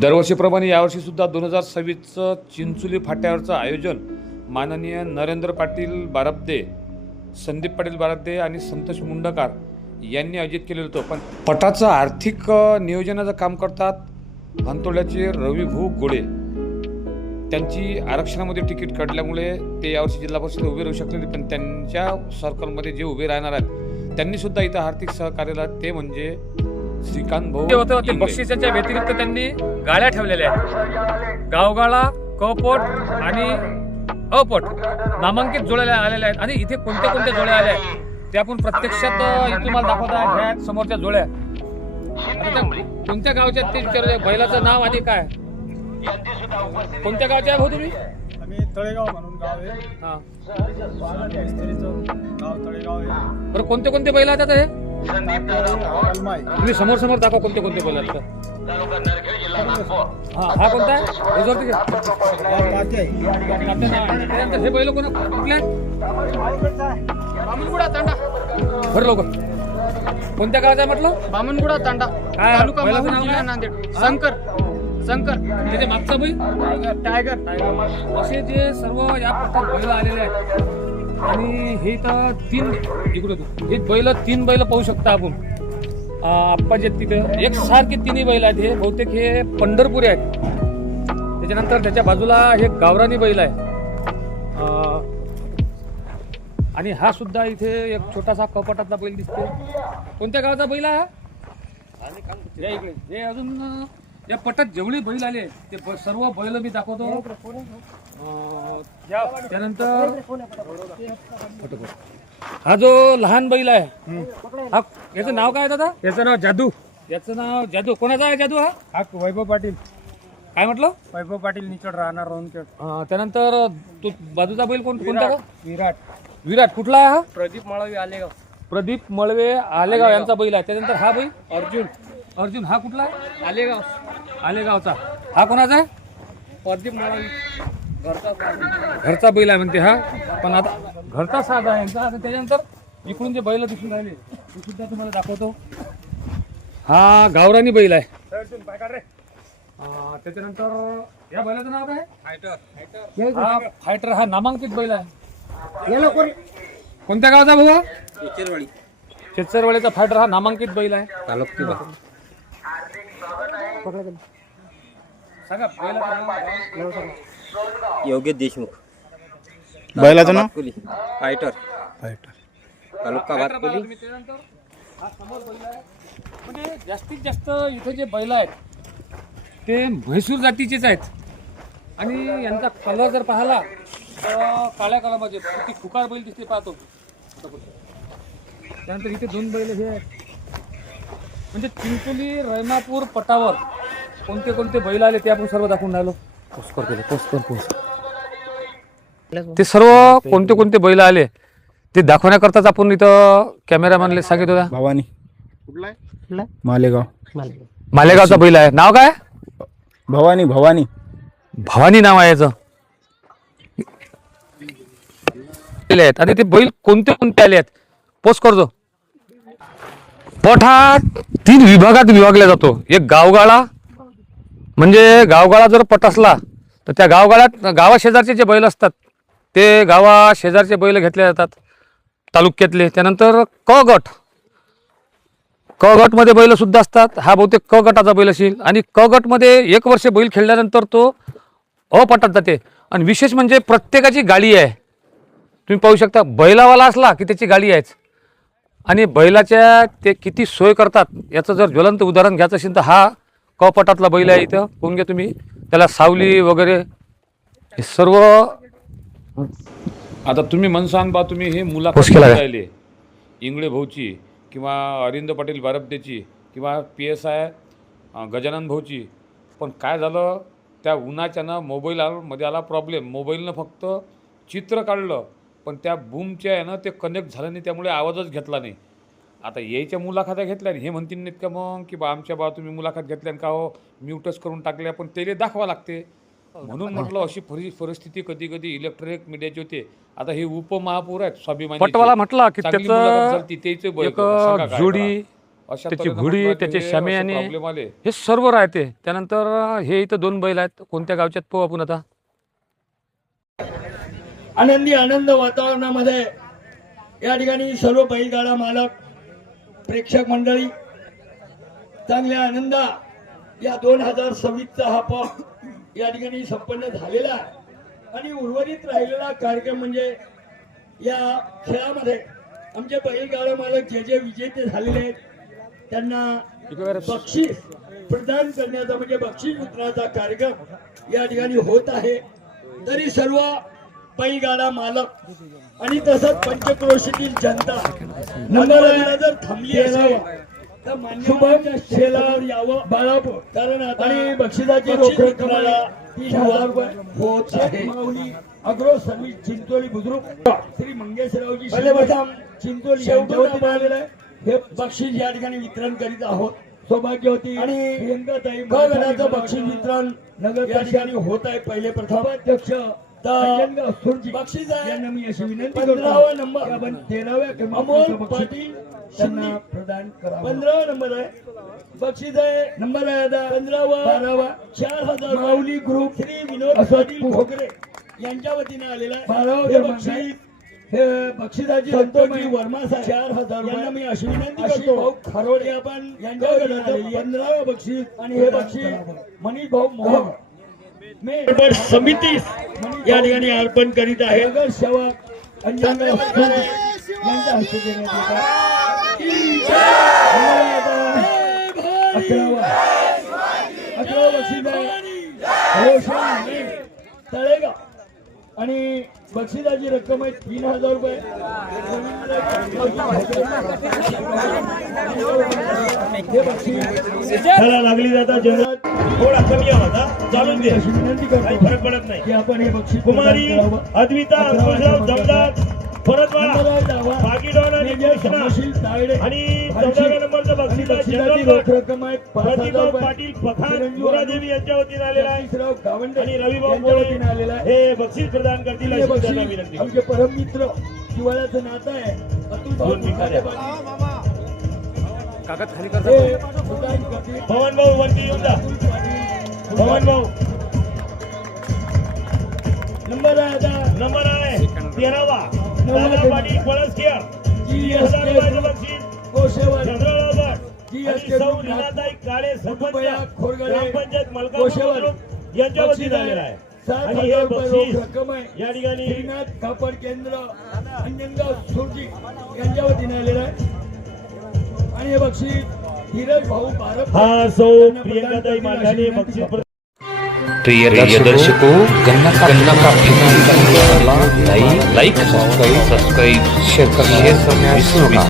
दरवर्षीप्रमाणे यावर्षीसुद्धा 2026चं चिंचोली फाट्यावरचं आयोजन माननीय नरेंद्र पाटील बारब्दे, संदीप पाटील बारब्दे आणि संतोष मुंडकार यांनी आयोजित केलेलं होतं. पण पटाचं आर्थिक नियोजनाचं काम करतात भांतोड्याचे रविभाऊ गोळे. त्यांची आरक्षणामध्ये तिकीट काढल्यामुळे ते यावर्षी जिल्हा परिषद उभे राहू शकले नाही. पण त्यांच्या सर्कलमध्ये जे उभे राहणार आहेत त्यांनी सुद्धा इथं आर्थिक सहकार्याला ते म्हणजे श्रीकांत भाऊ होतं. ते बक्षिसाच्या व्यतिरिक्त त्यांनी गाड्या ठेवलेल्या आहेत. गावगाळा, कपट आणि अपट नामांकित जोड्या आलेल्या आहेत. आणि इथे कोणत्या कोणत्या जोड्या आल्या आहेत ते आपण प्रत्यक्षात इथे तुम्हाला दाखवता. ह्या समोरच्या जोड्या कोणत्या गावच्या ते विचारू. बैलाचं नाव आणि काय, कोणत्या गावच्या आहे भाऊ तुम्ही? आम्ही तळेगाव म्हणून गाव आहे. हा, गाव तळेगाव आहे. बरं, कोणते कोणते बैल आहेत आता हे? अलमाई. तुम्ही समोर समोर दाखवा कोणते कोणते बैल आहेत. हा कोणता आहे? उजवरती घ्या. तात्या आहे. त्यानंतर हे बैल कुठले आहेत? बामनगुडा तांडा. बरं लवकर. कोणत्या गावाचा आहे म्हटलं? बामनगुडा तांडा, काय तालुका बैलाचं माहूर, नाव जिल्हा काय? नांदेड. शंकर. त्याच्या मागचा बैल टायगर. असे जे सर्व या पट्ट्यात बैल आलेले आहेत. आणि हे तर हे तीन बैल पाहू शकता आपण. आप्पाचे तिथे एकसारखे तिन्ही बैल आहेत. हे बहुतेक हे पंढरपुरी आहेत. त्याच्यानंतर त्याच्या बाजूला हे गावरानी बैल आहे. आणि हा सुद्धा इथे एक छोटासा कपाटातला बैल दिसतो. कोणत्या गावाचा बैल आहे हा? या इकडे. हे अजून या पटात जेवढे बैल आले ते सर्व बैल मी दाखवतो. त्यानंतर हा जो लहान बैल आहे हा, याचं नाव काय दादा? याचं नाव जादू. याचं नाव जादू. कोणाचा आहे जादू हा? हा वैभव पाटील. काय म्हटलं? वैभव पाटील निचड राहणार रोहनखेड. त्यानंतर तो बाजूचा बैल कोणता का? विराट. विराट. कुठला आहे हा? प्रदीप माळवी आलेगाव. प्रदीप मळवे आलेगाव यांचा बैल आहे. त्यानंतर हा बैल अर्जुन. हा कुठला आहे? आलेगाव. आलेगावचा. हा कोणाचा आहे? प्रदीप माळवी घरचा बैल आहे म्हणते हा. पण आता घरचा साधा आहे यांचा. आता त्याच्यानंतर इकडून जे बैल दिसून राहिले ते सुद्धा तुम्हाला दाखवतो. हा गावरानी बैल आहे. त्याच्यानंतर या बैलाचं नाव काय? हा फायटर. हा नामांकित बैल आहे. कोणत्या गावचा भाऊ? चेचरवाडीचा फायटर. हा नामांकित बैल आहे. सांगा बैलाचं नाव. योगेश देशमुख. बैलाचं नाव? फायटर. तालुका भातकुली. हा समोर बैल आहे. म्हणजे जास्तीत जास्त इथे जे बैल आहेत ते म्हैसूर जातीचेच आहेत. आणि यांचा कलर जर पाहिला तर काळ्या कलरमध्ये ती खुकार बैल दिसते पाहतो. त्यानंतर इथे दोन बैल हे आहेत. म्हणजे चिंचोली रैनापूर पटावर कोणते कोणते बैल आले ते आपण सर्व दाखवून राहिलो. ते सर्व कोणते कोणते बैल आले ते दाखवण्याकरताच आपण इथं कॅमेरामॅनला सांगितलं होता. भवानी. मालेगाव. मालेगावचा बैल आहे. नाव काय? भवानी. भवानी नाव आहे याचं. आहेत आणि ते बैल कोणते कोणते आले आहेत पोस्ट करतो. पट हा 3 विभागात विभागला जातो. एक गावगाळा, म्हणजे गावगाळा जर पट असला तर त्या गावा शेजारचे जे बैल असतात ते गावा शेजारचे बैल घेतले जातात तालुक्यातले. त्यानंतर क गटमध्ये बैल सुद्धा असतात. हा बहुतेक क गटाचा बैल असेल. आणि क गटमध्ये 1 वर्ष बैल खेळल्यानंतर तो अपटात जाते. आणि विशेष म्हणजे प्रत्येकाची गाडी आहे. तुम्ही पाहू शकता बैलावाला असला की त्याची गाडी आहेच. आणि बैलाच्या ते किती सोय करतात याचं जर ज्वलंत उदाहरण घ्यायचं असेल तर हा कपटातला बैल आहे. इथं पाहून घ्या तुम्ही. त्याला सावली वगैरे हे सर्व. आता तुम्ही मनसान बा तुम्ही हे पोस्ट मुलाखत केला काय? राहिले इंगळे भाऊची किंवा अरिंद पाटील बारब्देची किंवा PSI गजानन भाऊची. पण काय झालं त्या उन्हाच्यानं मोबाईलमध्ये आला प्रॉब्लेम. मोबाईलनं फक्त चित्र काढलं पण त्या बूमच्या आहे ना ते कनेक्ट झालं नाही. त्यामुळे आवाजच घेतला नाही. आता यायच्या मुलाखत्या घेतल्या हे म्हणतील नाहीत का मग की बा आमच्या बा तुम्ही मुलाखत घेतल्या का हो म्यूटच करून टाकल्या. पण ते दाखवा लागते. म्हणून म्हटलं अशी परिस्थिती कधी कधी इलेक्ट्रॉनिक मीडियाची होते. आता हे उपमहापौर आहेत स्वाभिमानी पटवाला म्हटलं की त्याचं एक जोडी अशा त्याची तऱ्हेनं घोडी, म्हटलं त्याचे हे शामे असे आणि प्रॉब्लेम आले. हे सर्व राहते. त्यानंतर हे इथं 2 बैल आहेत. कोणत्या गावच्यात पाहू आपण आता. आनंदी आनंद वातावरणामध्ये या ठिकाणी सर्व बैलगाडा मालक, प्रेक्षक मंडळी चांगल्या आनंदा या 2026चा हा पॉप या ठिकाणी संपन्न झालेला आहे. आणि उर्वरित राहिलेला कार्यक्रम म्हणजे या खेळामध्ये आमचे बैलगाडा मालक जे जे विजेते झालेले आहेत त्यांना बक्षीस प्रदान करण्याचा म्हणजे बक्षीस वितरणाचा कार्यक्रम या ठिकाणी होत आहे. तरी सर्व बैलगाडा मालक आणि तसंच पंचक्रोशीतील जनता नंबर जर थांबली असेल तर मान्यवरांच्या शेलावर यावं बाळापूर, कारण आणि बक्षिसाची रोख रकमाला 30,000 रुपये होत आहे. माऊली अग्रो सर्व्हिस चिंचोली बुद्रुक श्री मंगेशरावजी चिंचोली यांच्या वतीने आलेलं आहे. हे बक्षीस या ठिकाणी वितरण करीत आहोत. सौभाग्यवती आणि प्रियंकाताई गटाचं बक्षीस वितरण नगर या ठिकाणी होत आहे. पहिले प्रथम अध्यक्ष बक्षीस यांना मी अशी विनंती करतो. 15वा नंबर आपण 13व्या क्रमांकाचं पाटील त्यांना प्रदान करा. 15वा नंबर आहे बक्षीस आहे. नंबर आहे आता 15वा 12वा 4,000 माऊली ग्रुप श्री विनोद पाटील भोगरे यांच्या वतीने आलेला आहे. 12वा बक्षीस हे बक्षिसाची संतोषी वर्मा साहेब 4,000 यांना मी अशी विनंती करतो. भाऊ खारोडे आपण यांच्या वतीने 15वा बक्षीस आणि हे बक्षीस मनीष भाऊ मोहन समिती या ठिकाणी अर्पण करीत आहे. नगर सेवक यांच्या हस्ते देण्यात येत आहे. 11वा बक्षीस आहे रोशन तळेगाव आणि बक्षिसाची रक्कम आहे 3,000 रुपये. हे बक्षीस त्याला लागली जाता जनरल थोडा कमी आवाज चालून दे, अशी विनंती काही करतो फरक पडत नाही. की आपण हे बक्षीस कुमारी प्रदान करावं. अद्विता अंकुशराव जमदार परतवाडा नंबर बागीडॉन आणि कृष्णा आणि 14व्या नंबरचं बक्षीस आहे जनरल गट प्रतिभाऊ पाटील पठाण मुरादेवी यांच्या वतीने आलेला आहे आणि रविभाऊ मोरे हे बक्षीस प्रदान करतील अशी त्यांना विनंती. आमचे परममित्र शिवाळ्याचं नातं आहे अतुल भाऊ मुखाटे पाटील कागद खाली हे प्रदान करतील. पवन भाऊ वरती येऊन जा. पवन भाऊ नंबर आहे आता नंबर आहे 13वा दादा पाटील पळसखेड 10,000 रुपयाचं बक्षीस कोशेवाडी चंद्रराव गट जी आणि एस सौ नीलाताई काळे सरपंच खोडगडे, ग्रामपंचायत मलकापूर कोशेवाडी बुद्रुक यांच्या वतीने आलेला आहे. 7,000 आणि हे रुपये रोख बक्षीस रक्कम आहे. या ठिकाणी श्रीनाथ कापड केंद्र अंजनगाव सुरजी यांच्या वतीने आलेलं आहे. आणि हे बक्षीस धीरज भाऊ बारप हा सौ प्रियंकाताई मालकाने बक्षीस प्रिय दर्शकों गन्ना का लाइक सब्सक्राइब शेयर करना विष्णु का